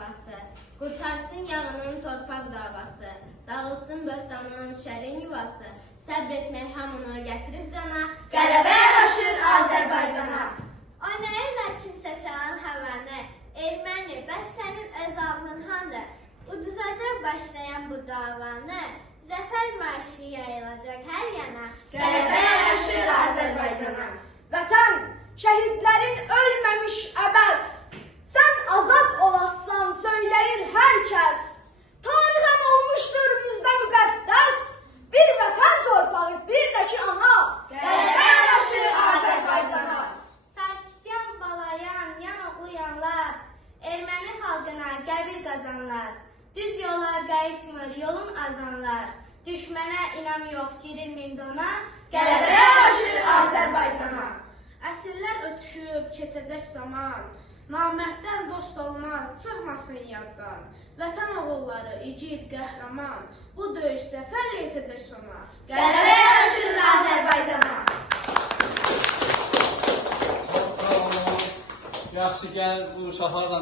havası. Qurtarsın yağının torpaq davası. Dağılsın böhtanın şərin yuvası. Səbr etmək hamını gətirib cana. Qələbə yaraşır Azərbaycana. O nə elə kimsə çalan havanı. Erməni, bəs sənin öz adın hanı? Uduzacaq başlayan bu davanı. Zəfər marşı yayılacaq hər yana. Qələbə yaraşır Azərbaycana. Vətən, şəhidlərin ölməmiş qayıtmır yolun azanlar. Düşmənə inam yox, girir mindona. Qələbə yaraşır Azərbaycana. Əsrlər ötüşüb keçəcək zaman, namərddən dost olmaz, çıxmasın yaddan. Vətən oğulları, igid, qəhrəman, bu döyüş zəfər yetəcək sona. Qələbə yaraşır Azərbaycana. Yaxşı gəl bu uşaqlarla